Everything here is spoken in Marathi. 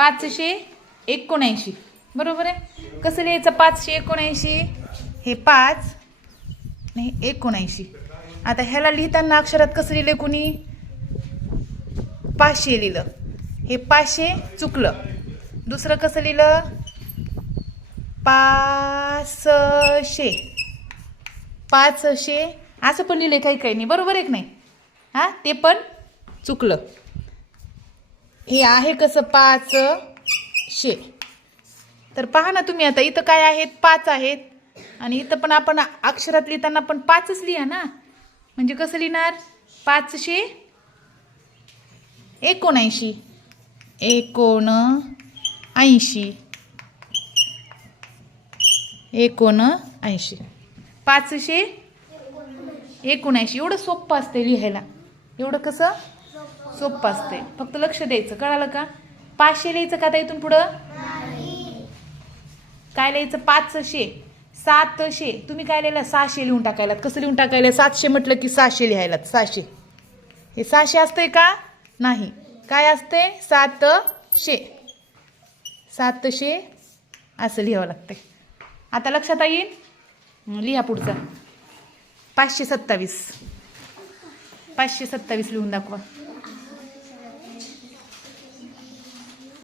579 बरोबर आहे. कसं लिहायचं 579? हे 5 नाही 79. आता ह्याला लिहिताना अक्षरात कसं लिहिलं कोणी? 500 लिहिलं. हे 500 चुकलं. दुसरं कसं लिहिलं? 500 असं पण लिहिलं काही काही नाही. बरोबर आहे की नाही? हां ते पण चुकलं. हे आहे कसं 500. तर पहा ना तुम्ही आता इथं काय आहेत? 5 आहेत आणि इथं पण आपण अक्षरात लिहिताना पण 5च लिहा ना. म्हणजे कसं लिहिणार? 579 79 579 एवढं सोपं असते लिहायला. एवढं कसं सोपं असते. फक्त लक्ष द्यायचं. कळालं का? 500 लिहायचं का आता इथून पुढं? काय लिहायचं? 500 700. तुम्ही काय लिहिलं? 600 लिहून टाकायलात. कसं लिहून टाकायला? 700 म्हटलं की 600 लिहायलात. 600 हे 600 असतंय का? नाही. काय असते? 700 असं लिहावं लागतंय. आता लक्षात येईल. लिहा पुढचा. 527 लिहून दाखवा.